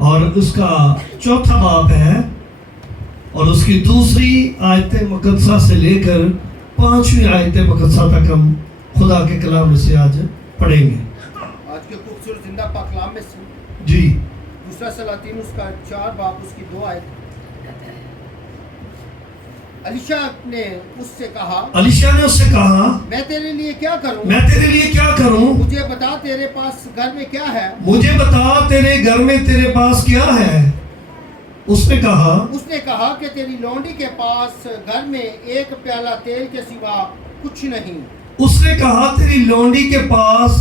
और उसका चौथा बाब है और उसकी दूसरी आयत मुकद्दसा से लेकर 5वीं आयत मुकद्दसा तक हम खुदा के कलाम में से आज पढ़ेंगे। आज के खूबसूरत जिंदा पाक कलाम में से जी दूसरा सलातीन उसका 4 बाब उसकी 2 आयत। अलीशा ने उससे कहा मैं तेरे लिए क्या करूं? मुझे बता तेरे पास घर में क्या है? मुझे बता तेरे घर में तेरे पास क्या है? उसने कहा कि तेरी लौंडी के पास घर में एक प्याला तेल के सिवा कुछ नहीं। उसने कहा तेरी लौंडी के पास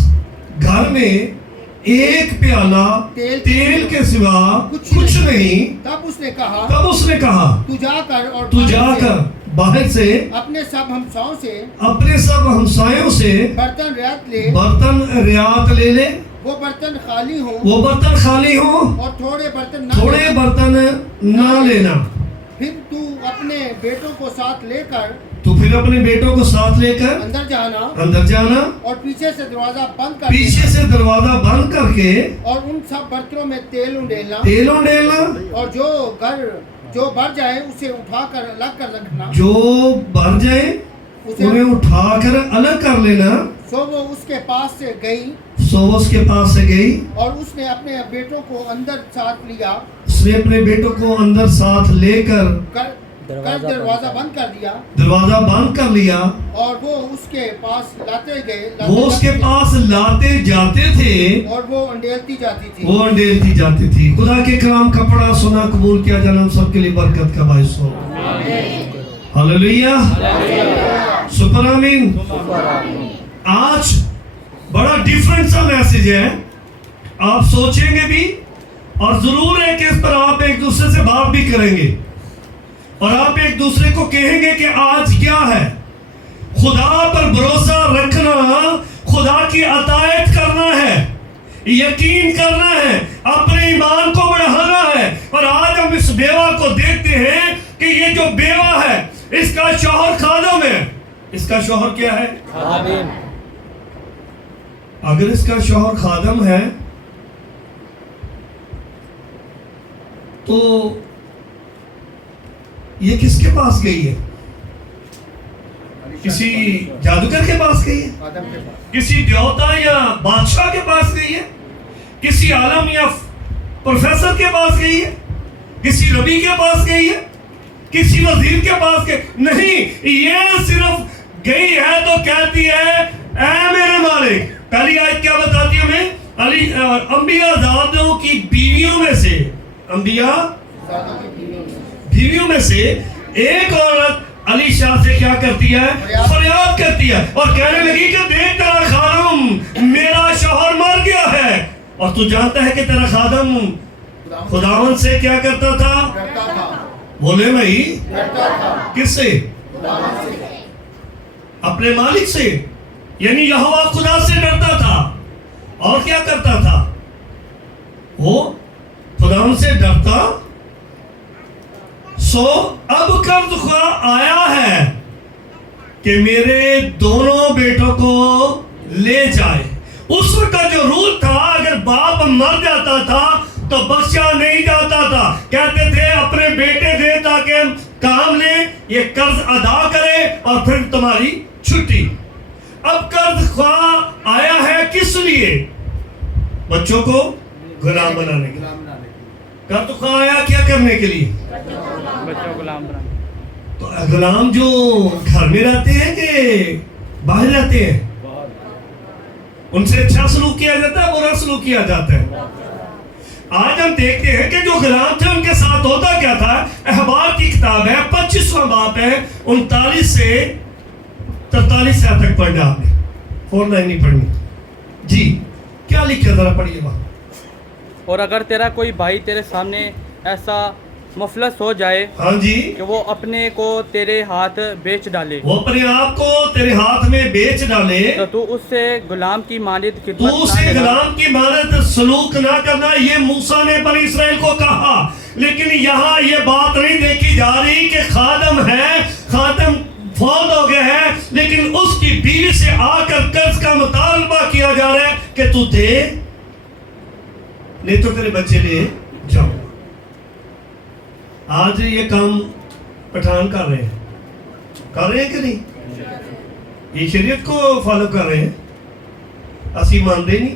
घर में एक प्याला तेल के सिवा कुछ नहीं। तब उसने कहा तू जाकर बाहर से अपने सब हमसायों से बर्तन रियात ले ले। वो बर्तन खाली हो और थोड़े बर्तन ना लेना। फिर तू अपने बेटों को साथ लेकर अंदर जाना और पीछे से दरवाजा बंद करके और उन सब बर्तनों में तेल उंडेलना और जो भर जाए उसे उठाकर अलग कर रखना। उन्हें उठाकर अलग कर लेना। सो वो उसके पास से गई और उसने अपने बेटों को अंदर साथ लेकर दरवाजा बंद कर लिया और वो उसके पास लाते जाते थे और वो अंडेलती जाती थी। खुदा के कलाम का पढ़ा सुना कबूल किया जाना हम सबके लिए बरकत का बाइस हो। हालेलुया, सुपर आमीन। आज बड़ा डिफरेंट सा मैसेज है। आप सोचेंगे भी और जरूर है कि इस पर आप एक दूसरे से बात भी करेंगे और आप एक दूसरे को कहेंगे कि आज क्या है। खुदा पर भरोसा रखना, खुदा की अतायत करना है, यकीन करना है, अपने ईमान को बढ़ाना है। और आज हम इस बेवा को देखते हैं कि ये जो बेवा है इसका शौहर खादम है। इसका शौहर क्या है? खादिम। अगर इसका शौहर खादम है तो ये किसके पास गई है? किसी जादूगर के पास गई है? किसी देवता या बादशाह के पास गई है? किसी आलम या प्रोफेसर के पास गई है? किसी रबी के पास गई है? किसी वजीर के पास गई? नहीं, ये सिर्फ गई है तो कहती है ऐ मेरे मालिक। पहली आयत क्या बताती है हमें? अंबिया ज़ादों की बीवियों में से एक औरत अलीशा से क्या करती है? फरियाद करती है और कहने लगी कि देख तेरा खादम, मेरा शौहर मर गया है। और तू जानता है कि तेरा खादम खुदावन से क्या करता था? बोले भाई, किससे? अपने मालिक से, यानी यहोवा खुदा से डरता था। और क्या करता था? वो खुदावन से डरता। सो अब कर्ज आया है कि मेरे दोनों बेटों को ले जाए। उस वक्त का जो रूल था, अगर बाप मर जाता था तो बख्शा नहीं जाता था। कहते थे अपने बेटे दे ताकि काम ले, ये कर्ज अदा करे और फिर तुम्हारी छुट्टी। अब कर्ज ख्वाह आया है किस लिए? बच्चों को गुलाम बनाने के लिए। कर्ज ख्वाह आया क्या करने के लिए? बच्चों को गुलाम बनाने। तो गुलाम जो घर में रहते हैं कि बाहर रहते हैं, उनसे अच्छा सलूक किया जाता है, बुरा सलूक किया जाता है। आज हम देखते हैं कि जो गुलाम थे उनके साथ होता क्या था। अहबार की किताब है 25वां बाब है 39 से 43 तक पढ़ना आपने, 4 लाइन नहीं पढ़नी जी। क्या लिखा जरा पढ़िए वहां। और अगर तेरा कोई भाई तेरे सामने ऐसा मुफलस हो जाए, हाँ जी, कि वो अपने को तेरे हाथ बेच डाले, वो अपने आप को तेरे हाथ में बेच डाले, तो तू उससे गुलाम की मानद सलूक ना करना। ये मूसा ने बनी इस्राएल को कहा, लेकिन यहाँ ये बात नहीं देखी जा रही कि खादम है, खादम फौत हो गया है, लेकिन उसकी बीवी से आकर कर्ज का मुतालबा किया जा रहा है कि तू दे, नहीं तो तेरे बच्चे ले जाओ। आज ये काम पठान कर रहे हैं कि नहीं? ये शरीयत को फॉलो कर रहे हैं। असी मानते नहीं,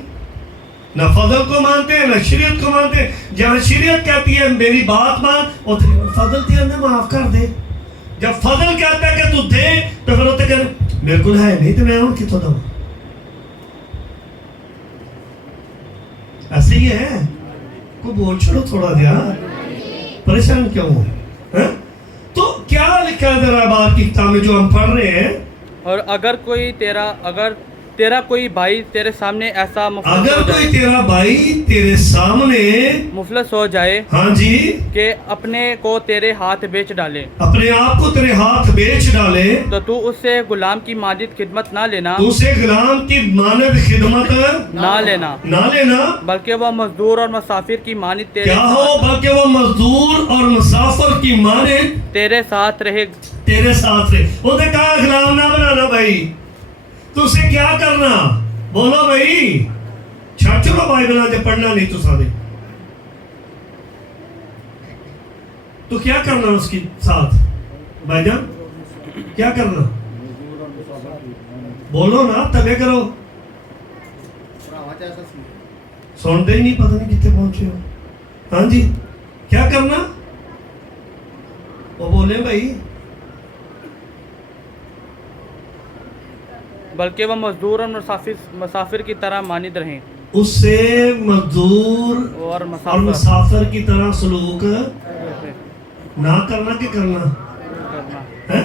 ना फजल को मानते हैं ना शरीयत को मानते हैं। जहाँ शरीयत कहती है मेरी बात मान, और फजल दिया ना माफ कर दे। जब फजल कहता है कि तू दे, तो फिर होते कर मेरे को है नहीं तो मैं हूं कितों दूं। ऐसे ही है, को बोल छोड़ो थोड़ा दिया, परेशान क्यों हो? तो क्या लिखा है जरा बार की किताब में जो हम पढ़ रहे हैं? और अगर तेरा कोई भाई तेरे सामने ऐसा अगर कोई तेरा भाई तेरे सामने मुफलस हो जाए, हाँ जी, कि अपने को तेरे हाथ बेच डाले, अपने आप को तेरे हाथ बेच डाले, तो तू उससे गुलाम की मानद खिदमत ना लेना, उसे गुलाम की मानद खिदमत ना लेना, बल्कि वह मजदूर और मुसाफिर की मानद क्या हो, बल्कि वो मजदूर और मुसाफिर की मानद तेरे साथ रहे। उसे कहा गुलाम ना बनाना भाई, तो उसे क्या करना? बोलो भाई, छाछो बाइबल आज पढ़ना नहीं तो सारे, तो क्या करना उसके साथ भाईजान? क्या करना? बोलो ना, तले करो। सुनते ही नहीं, पता नहीं कितने पहुंचे हो। हाँ जी, क्या करना? वो बोले भाई, बल्कि वह मजदूर और मुसाफिर की तरह मानिद रहें। उससे मजदूर और मुसाफिर की तरह सलूक ना करना कि करना है?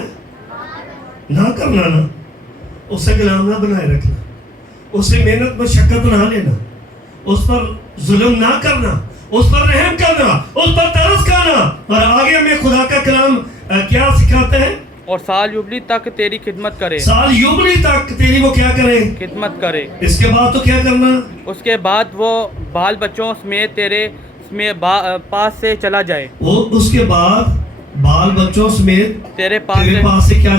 ना करना ना, उसे गुलाम ना बनाए रखना, उसे मेहनत मशक्कत ना लेना, उस पर जुल्म ना करना, उस पर रहम करना, उस पर तरस खाना। और आगे हमें खुदा का कलाम क्या सिखाता है? और साल युबली तक तेरी खिदमत करे। साल युबली तक तेरी वो क्या करे? खिदमत करे। इसके बाद तो क्या करना? उसके बाद वो बाल बच्चों समेत तेरे पास से चला जाए। वो उसके बाद बाल बच्चों समेत तेरे पास से क्या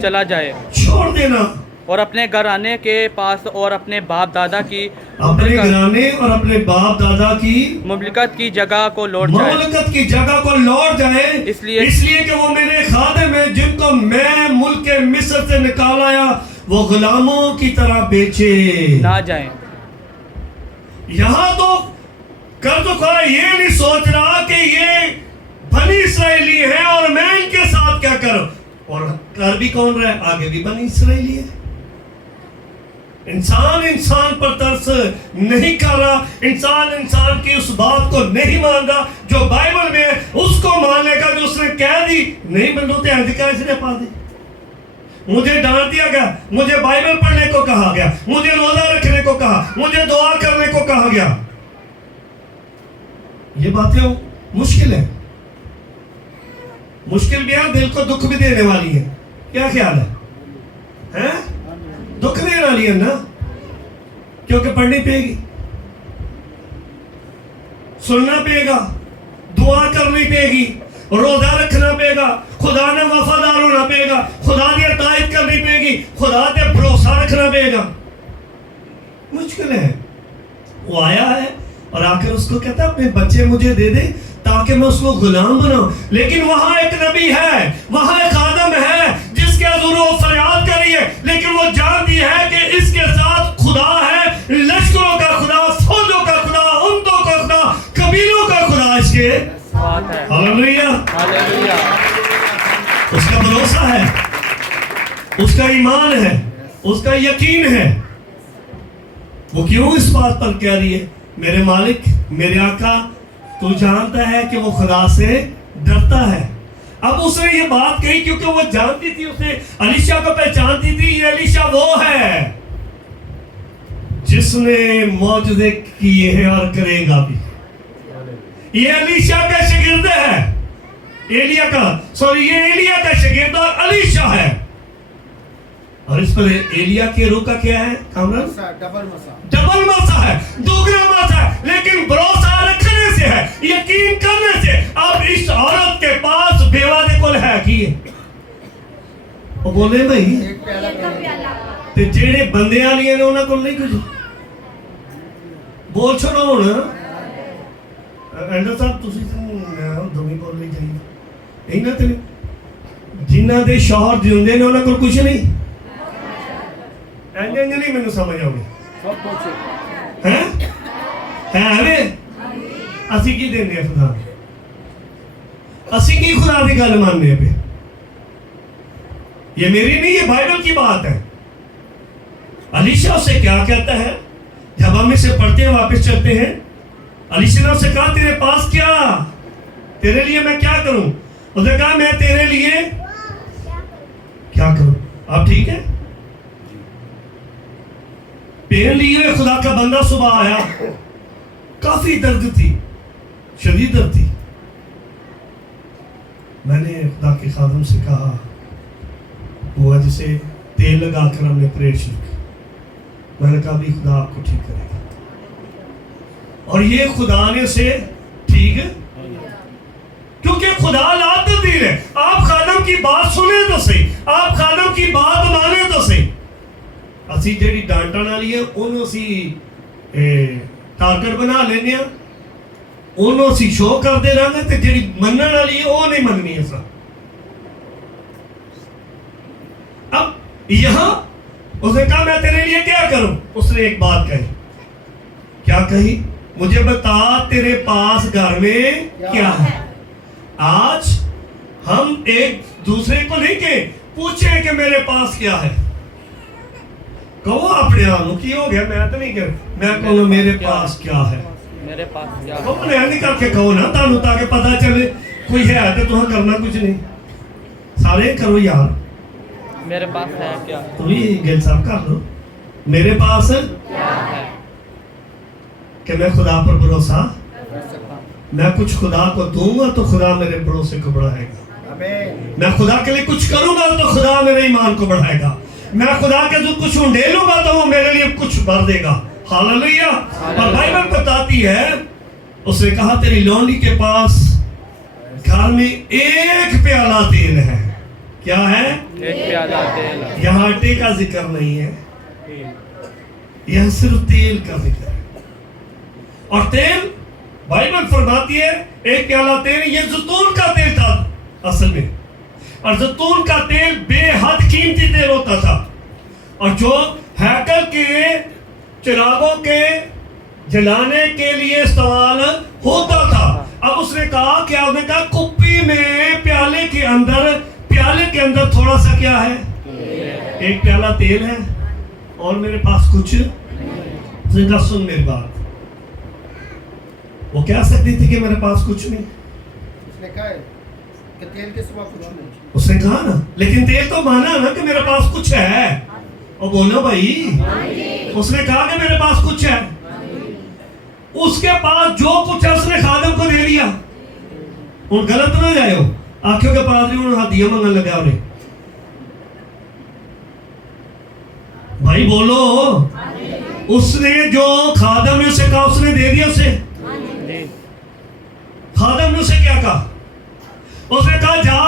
चला जाए, छोड़ देना। और अपने घराने के पास और अपने बाप दादा की मुमलिकत की जगह को लौट जाए, इसलिए कि वो मेरे खादिम हैं जिनको मैं मुल्क मिस्र से निकाल आया, वो गुलामों की तरह बेचे ना जाए। यहाँ तो कर तो कहा, ये नहीं सोच रहा कि ये बनी इसराइली है और मैं इनके साथ क्या करूं। और कर भी कौन रहा है? आगे भी बनी इसराइली है। इंसान पर तरस नहीं कर रहा, इंसान की उस बात को नहीं मान रहा जो बाइबल में है, उसको मानने का जो उसने कह दी नहीं बंदो ते अधिकार इसने पा दी। मुझे डांट दिया गया, मुझे बाइबल पढ़ने को कहा गया, मुझे रोजा रखने को कहा, मुझे दुआ करने को कहा गया। ये बातें मुश्किल है, मुश्किल भी है, दिल को दुख भी देने वाली है। क्या ख्याल है? दुख देने वाली है ना, क्योंकि पढ़नी पड़ेगी, सुनना पड़ेगा, दुआ करनी पड़ेगी, रोजा रखना पड़ेगा, खुदा ने वफादार होना पड़ेगा, खुदा की अतायत करनी पड़ेगी, खुदा पे भरोसा रखना पड़ेगा। मुश्किल है। वो आया है और आकर उसको कहता है अपने बच्चे मुझे दे दे ताकि मैं उसको गुलाम बनाऊं। लेकिन वहां एक नबी है, वहां एक आदम है जिसके हज़ूर वो फरियाद कर रही है, लेकिन वो जानती है कि इसके साथ खुदा है, लश्करों का खुदा, फौजों का खुदा, उम्मतों का खुदा, कबीलों का खुदा इसके साथ है। Hallelujah, hallelujah. उसका भरोसा है, उसका ईमान है, उसका यकीन है। वो क्यों इस बात पर कह रही है? मेरे मालिक, मेरे आका, तू जानता है कि वो खुदा से डरता है। अब उसने ये बात कही क्योंकि वो जानती थी, उसने अलीशा को पहचानती थी, ये अलीशा वो है जिसने मौजूदे किए हैं और करेगा भी। ये अलीशा का शागिर्द है, ये एलिया का शागिर्द और अलीशा है। और इस पर एलिया के रूह का क्या है कामरान? डबल मसा है, दोगुना मसा है, लेकिन भरोसा रखने से है, यकीन करने से। अब इस औरत के पास बेवादे को है की वो बोले भाई ते जेड़े बंदे वालियां ने उन्हां कोल नहीं कुछ बोल छोड़ो हुण ਐਂਡਰ ਸਾਹਿਬ ਤੁਸੀਂ ਤਾਂ ਦੋਵੇਂ ਬੋਲ ਲਈ ਜਾਈਏ ਇਹਨਾਂ ਤੇ ਜਿਨ੍ਹਾਂ ਦੇ ਸ਼ੌਹਰ ਜਿਉਂਦੇ ਨੇ ਉਹਨਾਂ ਕੋਲ ਕੁਝ ਨਹੀਂ ਇੰਜ ਨਹੀਂ ਮੈਨੂੰ ਸਮਝ ਆਉਂਦੀ सब कुछ ਹੈ ਵੇ ਅਸੀਂ ਕੀ ਦਿੰਦੇ ਆ ਖੁਦਾ ਨੂੰ? ਅਸੀਂ ਕੀ खुदा की गल मानने पे? ये मेरी नहीं, ये बाइबल की बात है। अलीशा उससे क्या कहता है जब हम इसे पढ़ते हैं, वापस चलते हैं। अलीशा ने उससे कहा तेरे पास क्या, तेरे लिए मैं क्या करूं? उसने कहा मैं तेरे लिए क्या करूं? आप ठीक है? पेन लिए हुए खुदा का बंदा सुबह आया, काफी दर्द थी, शदीद दर्द थी। मैंने खुदा के खादम से कहा, वो जिसे तेल लगाकर हमने प्रेयर शुरू की, मैंने कहा भी खुदा आपको ठीक करेगा। और ये खुदा ने से ठीक है, क्योंकि खुदा लात तब्दील है। आप खादम की बात सुने तो सही, आप खादम की बात माने तो सही। ਅਸੀਂ ਜਿਹੜੀ ਡਾਂਟਣ ਵਾਲੀ ਹੈ ਉਹਨੂੰ ਅਸੀਂ ਟਾਰਗੇਟ ਬਣਾ ਲੈਂਦੇ ਆ, ਉਹਨੂੰ ਅਸੀਂ ਸ਼ੋਅ ਕਰਦੇ ਰਹਾਂਗੇ, ਤੇ ਜਿਹੜੀ ਮੰਨਣ ਵਾਲੀ है वो नहीं ਮੰਨਣੀ ਅਸਾਂ। अब यहाँ उसने कहा मैं तेरे लिए क्या करूं? उसने एक बात कही, क्या कही? मुझे बता तेरे पास घर में क्या है। आज हम एक दूसरे को नहीं के पूछे कि मेरे पास क्या है, कहो अपने आप की हो गया, मैं तो नहीं कर, मैं कहूँ मेरे पास क्या है, मेरे पास क्या है। कहो नहीं करके कहो ना तानू, ताकि पता चले कोई है तो तुम करना कुछ नहीं। सारे करो यार, मेरे पास है क्या, तुम भी गिल साहब कर लो, मेरे पास क्या है। कि मैं खुदा पर भरोसा, मैं कुछ खुदा को दूंगा तो खुदा मेरे भरोसे को बढ़ाएगा। मैं खुदा के लिए कुछ करूंगा तो खुदा मेरे ईमान को बढ़ाएगा। मैं खुदा के जो कुछ उंडेलूंगा तो वो मेरे लिए कुछ भर देगा। हालेलुया। और बाइबल बताती है, उसने कहा तेरी लौंडी के पास घर में एक प्याला तेल है। क्या है? एक प्याला तेल। यहाँ आटे का जिक्र नहीं है, यह सिर्फ तेल का जिक्र है। और तेल बाइबल फरमाती है एक प्याला तेल, ये जैतून का तेल था असल में, और जैतून का तेल बेहद कीमती तेल होता था, और जो हैकल के चिरागों के जलाने के लिए इस्तेमाल होता था। अब उसने कहा क्या? उसने कहा कुप्पी में प्याले के अंदर थोड़ा सा क्या है, एक प्याला तेल है और मेरे पास कुछ। उसने कहा सुन मेरी बात, वो कह सकती थी कि मेरे पास कुछ नहीं, उसने कहा कि तेल के सिवा कुछ नहीं। उसने कहा ना, लेकिन तेल तो माना ना कि मेरे पास कुछ है, और बोलो भाई, उसने कहा कि मेरे पास कुछ है, उसके पास जो कुछ है उसने खादम को दे दिया। और गलत ना जाए हो, आंखों के पादरी उन्होंने हदिया मंगन लगा उन्हें, भाई बोलो, उसने जो खादम ने उसे कहा उसने दे दिया उसे। खादम ने उसे क्या कहा? उसने कहा जा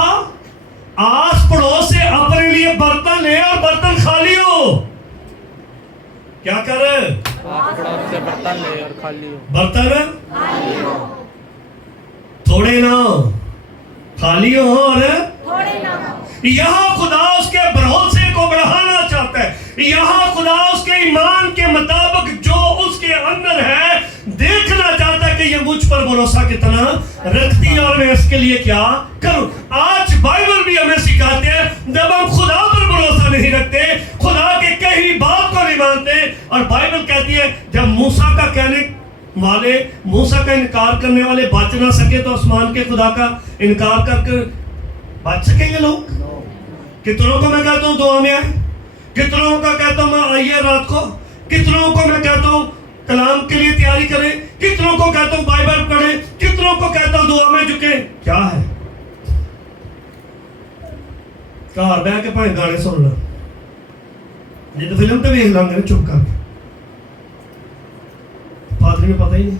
आस पड़ोस से अपने लिए बर्तन ले और बर्तन खाली हो। क्या कर? आस पड़ोस से बर्तन ले और खाली हो। बर्तन थोड़े ना हो, खाली हो और थोड़े ना हो। यहाँ खुदा उसके भरोसे को बढ़ाना चाहता है। यहाँ खुदा उसके ईमान के मुताबिक जो उसके अंदर है देखना चाहता है कि ये मुझ पर भरोसा कितना रखती है और मैं इसके लिए क्या करूं। आज बाइबल भी हमें सिखाते हैं, जब हम खुदा पर भरोसा नहीं रखते, खुदा के कहीं बात को नहीं मानते, और बाइबल कहती है जब मूसा का कहने वाले, मूसा का इनकार करने वाले बच ना सके, तो आसमान के खुदा का इनकार करके बच सकेंगे लोग? कितनों को मैं कहता हूँ दुआ में आए, कितनों को कहता हूँ मैं आइए रात को, कितनों को मैं कहता हूँ कलाम के लिए तैयारी करें, कितनों को कहता हूँ बाइबल पढ़े, कितनों को कहता हूँ दुआ में झुके। क्या है? घर बह के भाई गाने सुन लो, नहीं तो फिल्म तो वेख लांगे चुप करके। पादरी में पता ही नहीं,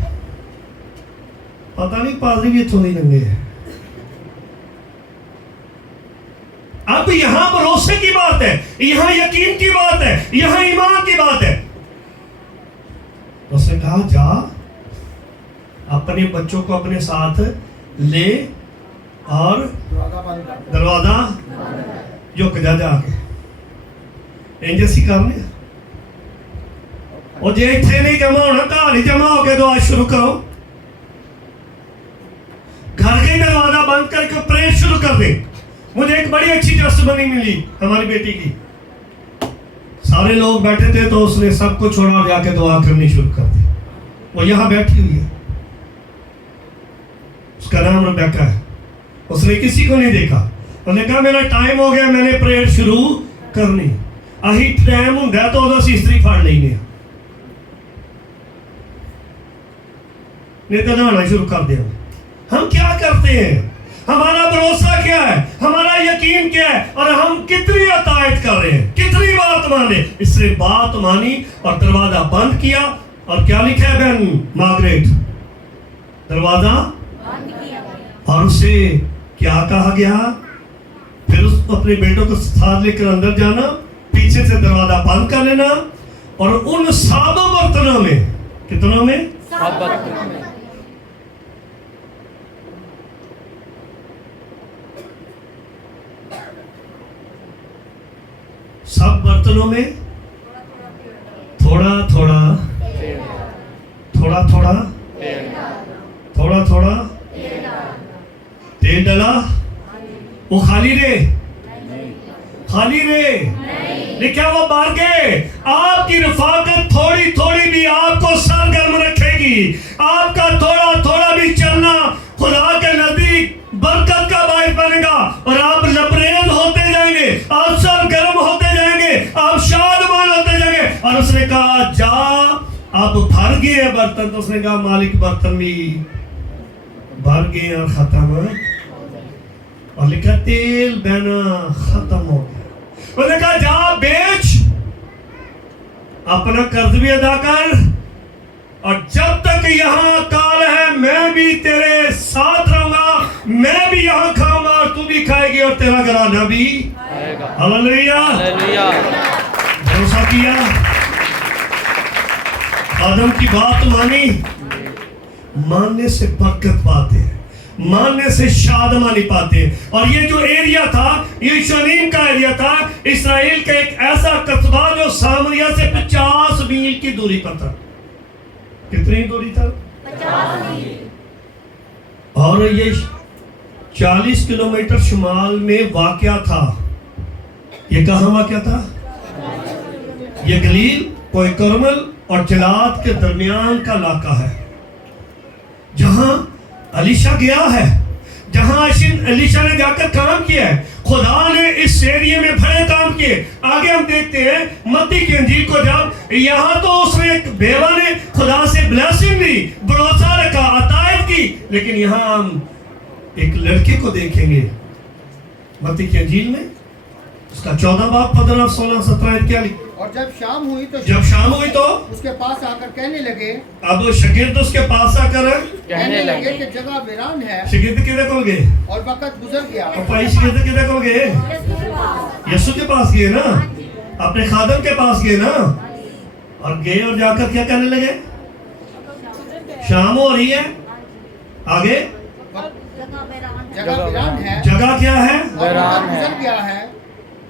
पता नहीं पादरी भी इतों नहीं नंगे है। अब यहां भरोसे की बात है, यहां यकीन की बात है, यहां ईमान की बात है। उसने कहा जा अपने बच्चों को अपने साथ ले और दरवाजा बंद कर। दरवाजा झुक जा जाके इंज असी करने और जे इत्थे नहीं जमा होना घर ही जमा होके दुआ शुरू करो घर के दरवाजा बंद करके प्रेयर शुरू कर दे। मुझे एक बड़ी अच्छी टेस्टमनी मिली हमारी बेटी की। सारे लोग बैठे थे तो उसने सबको छोड़ा और जाके दुआ करनी शुरू कर दी। वो यहाँ बैठी हुई है, उसका नाम रबेका है। उसने किसी को नहीं देखा। उसने कहा मेरा टाइम हो गया, मैंने प्रेयर शुरू करनी। अही टाइम होंगे तो उदो इस्त्री फड़ लेने नहीं तो नहाना शुरू कर दिया। हम क्या करते हैं, हमारा भरोसा क्या है, हमारा यकीन क्या है, और हम कितनी अतायत कर रहे हैं, कितनी बात माने। इसने बात मानी और दरवाजा बंद किया। और क्या लिखा है बहन मार्गरेट, दरवाजा बंद किया। और उसे क्या कहा गया, फिर उस अपने बेटों को साथ लेकर अंदर जाना, पीछे से दरवाजा बंद कर लेना और उन सब बर्तनों में, कितनों में, सब बर्तनों में सब बर्तनों में थोड़ा थोड़ा थोड़ा थोड़ा थोड़ा थोड़ा तेल डाला। वो खाली रे, खाली रे, लिखा वो बार के। आपकी रफाकत थोड़ी थोड़ी भी आपको सरगर्म रखेगी। आपका थोड़ा थोड़ा भी चलना खुदा के नजदीक बरकत का बायस बनेगा और आप लबरेज होते जाएंगे, आप सरगर्म होते जाएंगे, आप शादमान होते जाएंगे। और उसने कहा जा अब भर गए बर्तन। तो उसने कहा मालिक बर्तन भी भर गए और खत्म। और लिखा तेल बहना खत्म हो गया। उसने कहा जा बेच, अपना कर्ज भी अदा कर, और जब तक यहाँ काल है मैं भी तेरे साथ रहूंगा, मैं भी यहाँ खाऊंगा और तू भी खाएगी और तेरा घराना भी आएगा। Hallelujah, hallelujah. भरोसा किया, आदम की बात मानी। मानने से बरकत पाते हैं, मानने से शादमानी पाते हैं। और ये जो एरिया था, ये शनीम का एरिया था, इस्राएल का एक ऐसा कस्बा जो सामरिया से 50 मील की दूरी पर था। कितनी दूरी था? 50 मील। और ये 40 किलोमीटर शुमाल में वाक़या था। ये कहाँ वाक़या था? ये गलील, कोई करमल और जलाद के दरमियान का इलाका है, जहां अलीशा गया है, जहां अलीशा ने जाकर काम किया है। खुदा ने इस एरिया में बड़े काम किए। आगे हम देखते हैं मत्ती की इंजील को, जब यहां तो उसने एक बेवा ने खुदा से ब्लेसिंग ली, भरोसा रखा, अतायत की। लेकिन यहां हम एक लड़के को देखेंगे मत्ती की इंजील में, उसका 14 बाब 15, 16, 17 क्या लिखा। और जब शाम हुई तो उसके पास आकर कहने लगे, अब शागिर्द उसके पास आकर कहने लगे कि जगह वीरान है शागिर्द किधर को गए, और वक्त गुजर गया। और भाई शागिर्द किधर को गए? यीशु के पास गए ना, अपने खादम के पास गए ना, और गए और जाकर क्या कहने लगे? शाम हो रही है, आगे जगह वीरान है, जगह क्या है? वीरान है, गुजर गया है,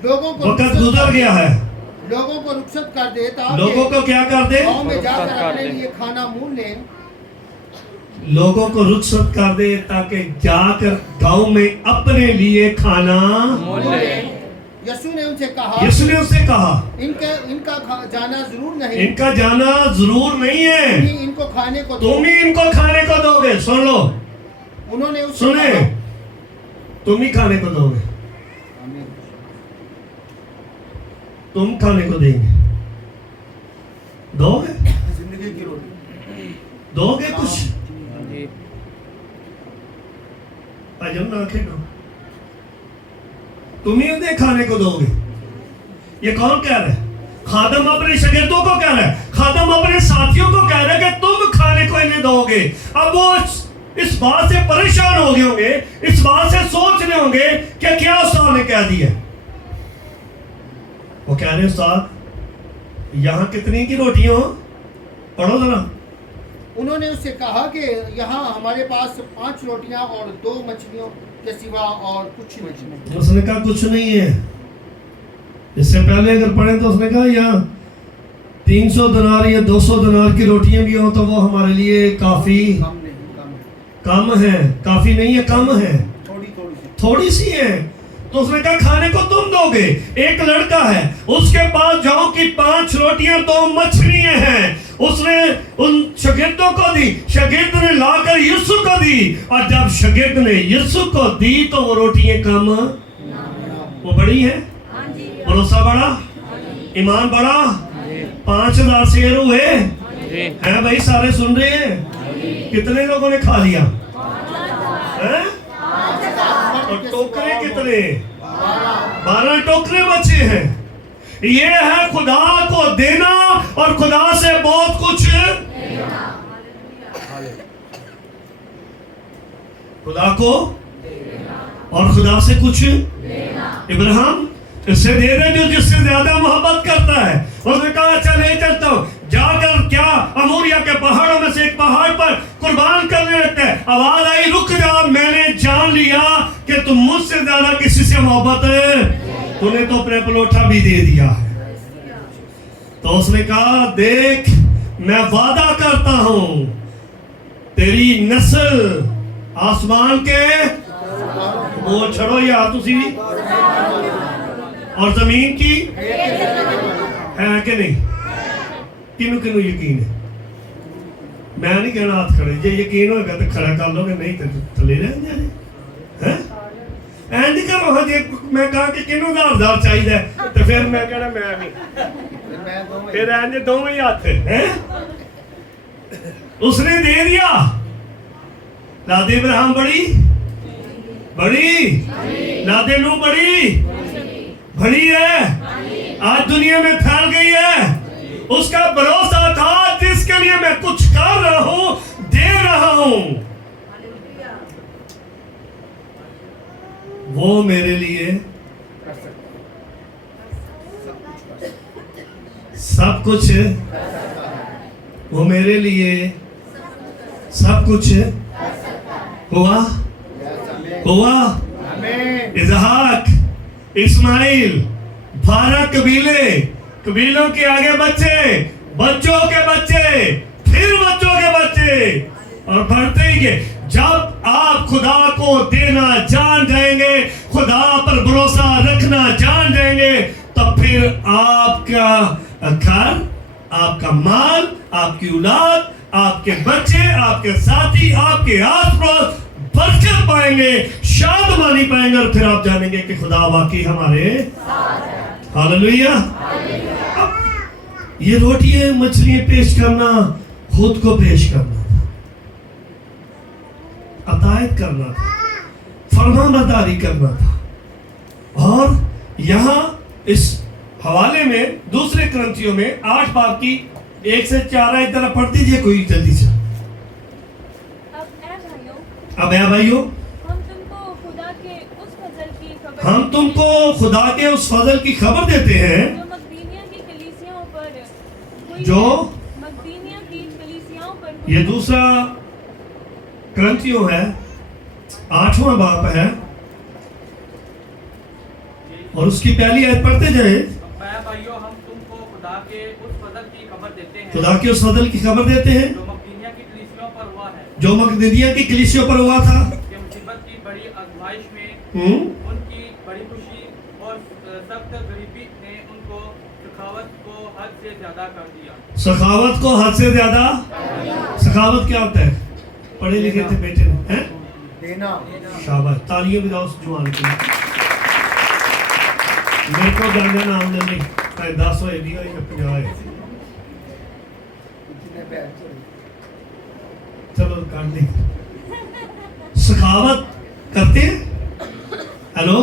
लोगों को वक्त गुजर गया है। लोगों को रुखसत कर दे, लोगों को क्या कर दे? गांव में रुखसत जाकर कर अपने दे। लिए खाना मूल लें। लोगों को रुखसत कर दे ताकि जाकर गांव में अपने लिए खाना। मूल्य यीशु ने उनसे कहा, यीशु ने उससे कहा इनका जाना जरूर नहीं, इनका जाना जरूर नहीं है, तुम ही इनको खाने को दो। तुम ही इनको खाने को दोगे। सुन लो, उन्होंने उससे सुने, कहा, तुम ही खाने को दोगे, तुम खाने को देंगे, दोगे, जिंदगी की रोटी दोगे कुछ? जी। अजम ना खेलो, तुम ही उन्हें खाने को दोगे। ये कौन कह रहा है? खादम अपने शागिर्दों को कह रहा है, खादम अपने साथियों को कह रहा है कि तुम खाने को इन्हें दोगे। अब वो इस बात से परेशान हो गए होंगे, इस बात से सोच रहे होंगे कि क्या उस्ताद ने कह दिया। वो कह रहे उस्ताद, यहां कितनी की रोटियां हो? पढ़ो जरा, उन्होंने उससे कहा कि यहाँ हमारे पास 5 रोटियां और 2 मछलियों के सिवा और कुछ नहीं। उसने कहा कुछ नहीं है। इससे पहले अगर पढ़े तो उसने कहा यहाँ 300 दिनार या 200 दिनार की रोटियां भी हो तो वो हमारे लिए काफी कम नहीं, कम है। काफी नहीं है, कम है, थोड़ी सी है। तो उसने कहा खाने को तुम दोगे। एक लड़का है, उसके पास जाओ कि 5 रोटियां 2 मछलियां हैं। उसने उन शागिर्दों को दी, शागिर्द ने लाकर यीशु को दी, और जब शागिर्द ने यीशु को दी तो वो रोटियां कम, वो बड़ी है। भरोसा बड़ा, ईमान बड़ा। 5000 शेर हुए हैं भाई, सारे सुन रहे हैं? कितने लोगों ने खा लिया हैं? और टोकरे कितने? 12 टोकरे बचे हैं। ये है खुदा को देना और खुदा से बहुत कुछ, खुदा को और खुदा से कुछ। इब्राहिम इससे दे दे जो जिससे ज्यादा मोहब्बत करता है। उसने कहा अच्छा ले चलता हूँ। जाकर क्या अमूरिया के पहाड़ों में से एक पहाड़ पर कुर्बान करने लगता है। आवाज आई रुक जा, मैंने जान लिया कि तुम मुझसे ज्यादा किसी से मोहब्बत है, तूने तो अपने पलोठा भी दे दिया है। तो उसने कहा देख मैं वादा करता हूं तेरी नस्ल आसमान के, वो छोड़ो यार तुसी भी, और जमीन की है कि नहीं? किनू किनू यकीन है? मैं नहीं कहना हाथ खड़े, जे यकीन होगा तो खड़ा कर लोगे, नहीं तो थले रहने हैं। एंड करो हाँ, जे मैं कहा कि किनू दा 1000 चाहिए तो फिर मैं कहना मैं नहीं, फिर एंड दोवें ही हाथ हैं। उसने दे दिया। लादे इब्राहिम बड़ी लादे नू बड़ी है, आज दुनिया में फैल गई है। उसका भरोसा था जिसके लिए मैं कुछ कर रहा हूं, दे रहा हूं, वो मेरे लिए सब कुछ, वो मेरे लिए सब कुछ हुआ। इसहाक, इस्माइल, 12 कबीलों के आगे बच्चों के बच्चे, फिर बच्चों के बच्चे, और बढ़ते ही गए। जब आप खुदा को देना जान जाएंगे, खुदा पर भरोसा रखना जान जाएंगे, तब फिर आपका घर, आपका माल, आपकी औलाद, आपके बच्चे, आपके साथी, आपके आस-पास बरकत पाएंगे, शादमानी पाएंगे, और फिर आप जानेंगे कि खुदा वाकई हमारे साथ है। हालेलुया। ये रोटियां मछलियां पेश करना, खुद को पेश करना था, अतायत करना था, फरमाबरदारी करना था। और यहां इस हवाले में दूसरे क्रंथियों में 8 बाब की 1 से 4 आयत तरह पढ़ दीजिए कोई जल्दी से। अब है भाइयों, हम तुमको खुदा के उस फजल की खबर देते हैं जो ये दूसरा क्रंथियों है, 8वां बाब है, और उसकी पहली आयत पढ़ते जाए। भाइयों हम तुमको खुदा के उस फजल की खबर देते हैं, खुदा के उस फजल की खबर देते हैं जो मकदूनिया की कलीसियों पर हुआ था, कि मुसीबत की बड़ी आजमाइश में उनकी बड़ी खुशी और सख्त गरीबी ने उनको सखावत को हद से ज्यादा कर दिया। सखावत को हद से ज्यादा, सखावत क्या होता है? पढ़े लिखे थे बेटे हैं, देना। शाबाश, तालियां भी दाओ जवान के लिए। मेरे को जाने नाम लेने 10 होए भी होए 50 है, चलो काट दे। सखावत करते हैं। हेलो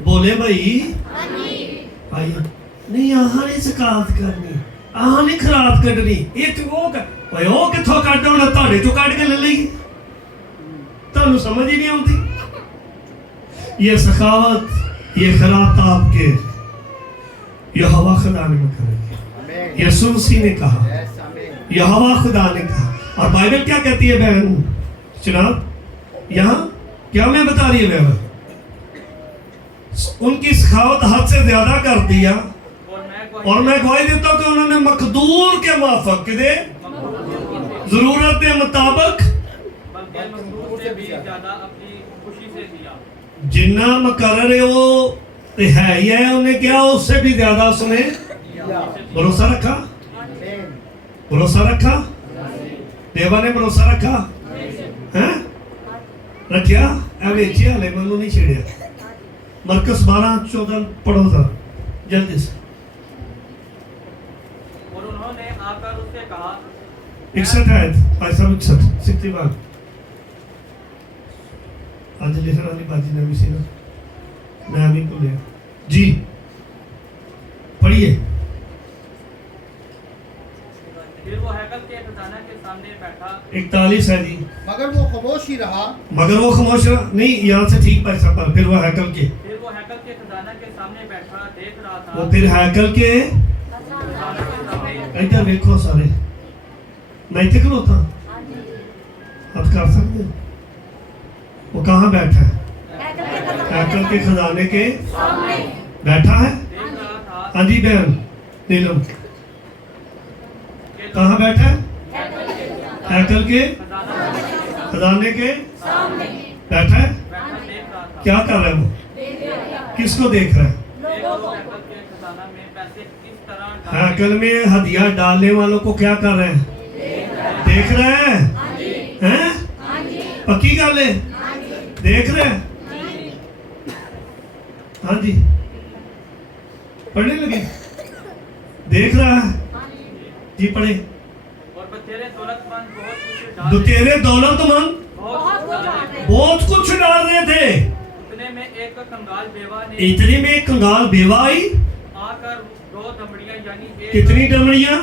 बोले भाई, भाई नहीं आहा नहीं सखावत करनी, आहा नहीं खराब कटनी, ये तो वो भाई वो किथों कट होना, ਤੁਹਾਡੇ चो कट के ले लेगी, ਤੁਹਾਨੂੰ समझ ही नहीं आती। ये सखावत, ये खरात आपके ये हवा खदाने में करेगी। यीशु मसीह ने कहा यहोवा खुदा ने कहा। और बाइबल क्या कहती है बहन जनाब, यहाँ क्या मैं बता रही है बहन, उनकी सखावत हद से ज्यादा कर दिया और मैं गवाही देता हूँ कि उन्होंने मकदूर के माफक दे जरूरत के मुताबिक जिन्ना मकर्रर है वो ते है ही है, उन्हें क्या उससे भी ज्यादा उसने भरोसा रखा, भरोसा रखा, देवा ने भरोसा रखा हैं, रखिया वेचिया ले मनु नहीं छेड़िया। मरकस 12:14 पढ़ो था जल्दी से। और उन्होंने आकर उससे कहा 61 आयत, भाई साहब 61 आज लिखने वाली बाजी ने मिसी ना मैं अभी भूल गया जी, पढ़िए। फिर वो हैकल के खजाना के सामने बैठा 41 है जी। मगर वो खामोश ही रहा। मगर वो खामोश रहा नहीं, यहाँ से ठीक पैसा पर फिर वो हैकल के खजाना के सामने बैठा देख रहा था। वो फिर हैकल के इधर देखो सारे, मैं इतने खलोता आप कर सकते हो। वो कहाँ बैठा है? हैकल के खजाने के बैठा है। हाँ जी बहन नीलम, कहाँ बैठा है? हैकल के खजाने के बैठा है। क्या कर रहा है वो? किसको देख रहा है? हैकल में हदिया डालने वालों को क्या कर रहे हैं? देख रहे हैं? हैं? पक्की गल है, देख रहे हैं। हाँ जी पढ़ने लगे, देख रहा है जी, पढ़े। तेरे दौलतमंद बहुत कुछ डाल रहे थे। इतने में एक कंगाल बेवा आई आकर 2 दमड़ियां यानी कितनी दमड़ियां?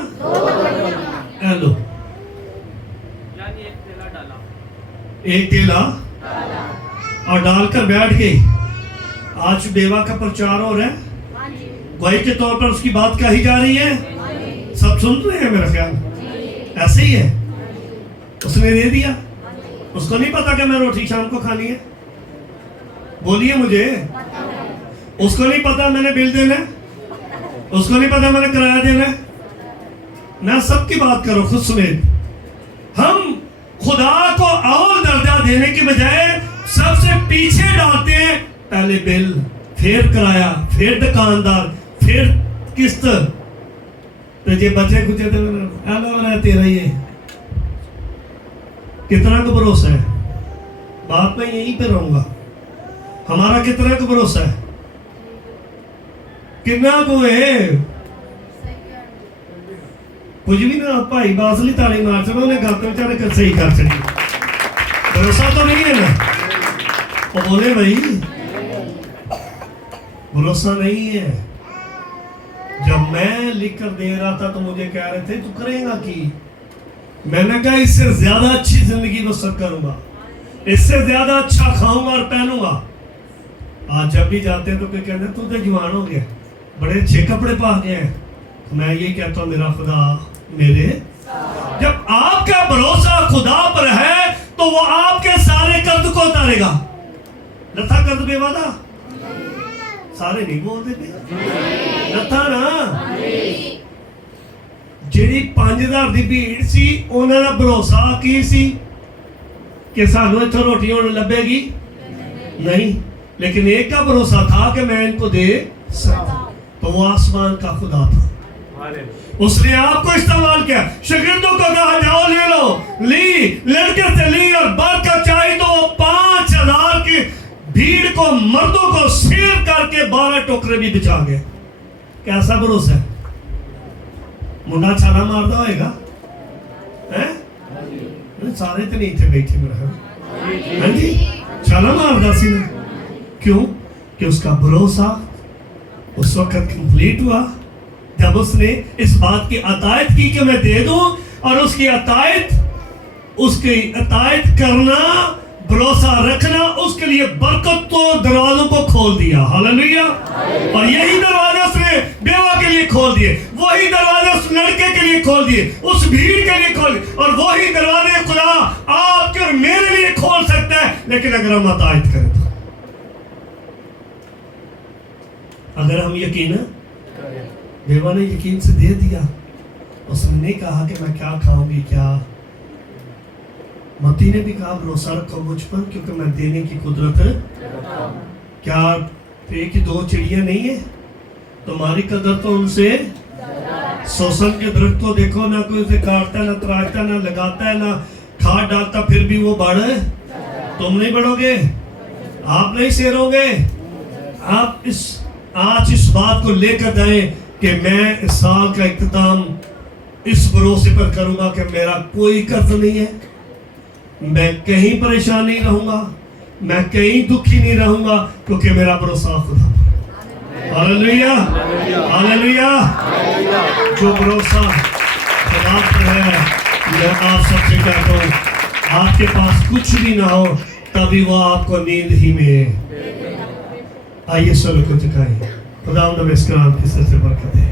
हेलो यानी एक थैला डाला, एक थैला और डालकर बैठ गई। आज बेवा का प्रचार हो रहा है, गवाही के तौर पर उसकी बात कही जा रही है, सब सुन रहे हैं मेरा ख्याल। ऐसे ही है, उसने दे दिया, उसको नहीं पता कि मैं रोटी शाम को खानी है। बोलिए मुझे, उसको नहीं पता मैंने बिल देना है, उसको नहीं पता मैंने किराया देना है। मैं सबकी बात करो खुद सुने। हम खुदा को अव्वल दर्जा देने के बजाय सबसे पीछे डालते हैं, पहले बिल, फिर किराया, फिर दुकानदार, फिर किस्त। तो ये बचे कुछ तो तेरा ही है। कितना का भरोसा है? बात मैं यहीं पे रहूंगा, हमारा कितना का भरोसा है? कितना को है? कुछ भी ना भाई बासली ताली मार चलो, उन्हें गलत बेचारे कर सही कर सके। भरोसा तो नहीं है ना? वो बोले भाई भरोसा नहीं है। जब मैं लिख कर दे रहा था तो मुझे कह रहे थे तू करेगा कि, मैंने कहा इससे ज्यादा अच्छी जिंदगी बसर करूंगा, इससे ज्यादा अच्छा खाऊंगा और पहनूंगा। आज जब भी जाते हैं तो क्या कहते हैं तू तो जवान हो गया, बड़े अच्छे कपड़े पा गए हैं। मैं ये कहता हूँ मेरा खुदा मेरे, जब आपका भरोसा खुदा पर है तो वो आपके सारे कर्ज को उतारेगा। लथा कर्ज बेवादा सारे नहीं बोलते पे लथा ना। ਜਿਹੜੀ 5000 ਦੀ ਭੀੜ ਸੀ ਉਹਨਾਂ ਦਾ ਭਰੋਸਾ ਕੀ ਸੀ कि सानू इत्थों रोटी होने लभेगी नहीं, लेकिन एक का भरोसा था कि मैं इनको दे सकता। तो वो आसमान का खुदा था, उसने आपको इस्तेमाल किया। शागिर्दों को कहा जाओ ले लो, ली, लड़के से ली और बरकत चाहिए तो 5000 की भीड़ को, मर्दों को सिर करके 12 टोकरे भी बिछा गए। कैसा भरोसा है? मुंडा छाला मारता होएगा हैं? सारे तो नहीं थे बैठे मेरा, हाँ जी छाला मारता सी ना। क्यों? कि उसका भरोसा उस वक्त कंप्लीट हुआ जब उसने इस बात की अतायत की कि मैं दे दूं, और उसकी अतायत करना, भरोसा रखना, उसके लिए बरकत तो दरवाजों को खोल दिया। हालेलुया। और यही दरवाजा उसने बेवा के लिए खोल दिए। वो वही दरवाजे उस लड़के के लिए खोल दिए, उस भीड़ के लिए खोल दिए, और वही दरवाजे खुदा आपके और मेरे लिए खोल सकता है, लेकिन अगर हम अतायत करें तो। अगर हम यकीन, देवा ने यकीन से दे दिया, उसने नहीं कहा कि मैं क्या खाऊंगी क्या। मती ने भी कहा भरोसा रखो मुझ पर क्योंकि मैं देने की कुदरत है। क्या एक ही दो चिड़िया नहीं है, तुम्हारी कदर तो उनसे। सोसन के दरख्त को देखो, ना कोई उसे काटता, ना तराशता, ना लगाता है, ना खाद डालता, फिर भी वो बढ़े। तुम नहीं बढ़ोगे, आप नहीं सेरोगे। आप आज इस बात को लेकर जाए कि मैं इस साल का इख्तिताम इस भरोसे पर करूंगा कि मेरा कोई कर्ज नहीं है, मैं कहीं परेशान नहीं रहूंगा, मैं कहीं दुखी नहीं रहूंगा, क्योंकि मेरा भरोसा खुदा पर। Hallelujah, hallelujah. जो भरोसा खुदा पर है, मैं आप सबसे कहता हूँ, आपके पास कुछ भी ना हो तभी वो आपको नींद ही में है। आइए सर को झुकाएं। खुदा नमस्कार, किस से बरकत है।